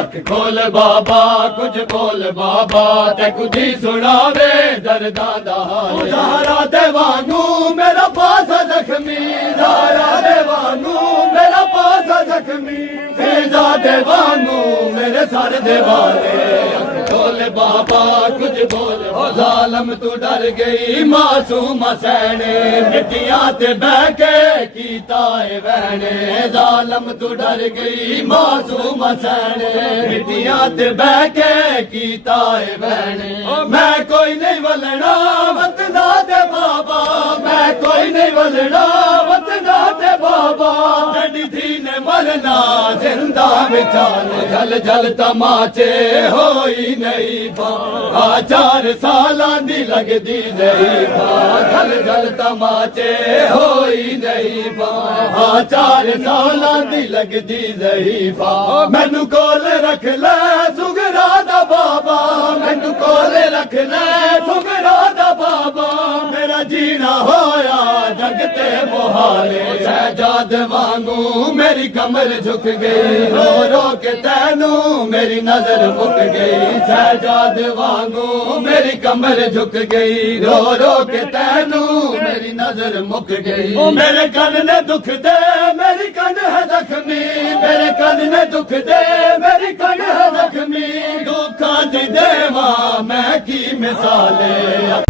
अख खोल बाबा कुछ बोल बाबा ते कुछ ही सुनावे दर्दा दा हाल ज़हरा दे वांगू मेरा पास जख्मी ज़हरा दे वांगू मेरा पास जख्मी फिजा दे वांगू मेरे सर दे वाले अख खोल बाबा कुछ बोल जालम तू डर गई मासूम सैने मिट्टियां ते बह के कीता है वहने जालम तू डर गई मासूम सैने मिट्टियां ते बह के कीता है वहने मैं कोई नहीं वलना वतना दे बाबा मैं कोई नहीं वलना वतना दे बाबा डडी थी ने मरना जिंदा विचार जल जल तमाचे होई नहीं बा 4 सालां दी लगदी नहीं बा जल जल तमाचे होई नहीं बा 4 सालां दी लगदी नहीं बा मैनू कोल रख ले सुगरा दा बाबा मैनू कोल रख ले सुगरा दा बाबा मेरा जीना होया जग ते मुहाले सहजाद वांगू मेरी कमर झुक गई रो रो के तैनू मेरी नजर मुक गई सहजाद वांगू मेरी कमर झुक गई रो रो के तैनू मेरी नजर मुक गई मेरे कन ने दुख दे मेरी कन है जख्मी मेरे कन ने दुख दे मेरी कन है जख्मी दुखा दी देवा मैं की मिसाले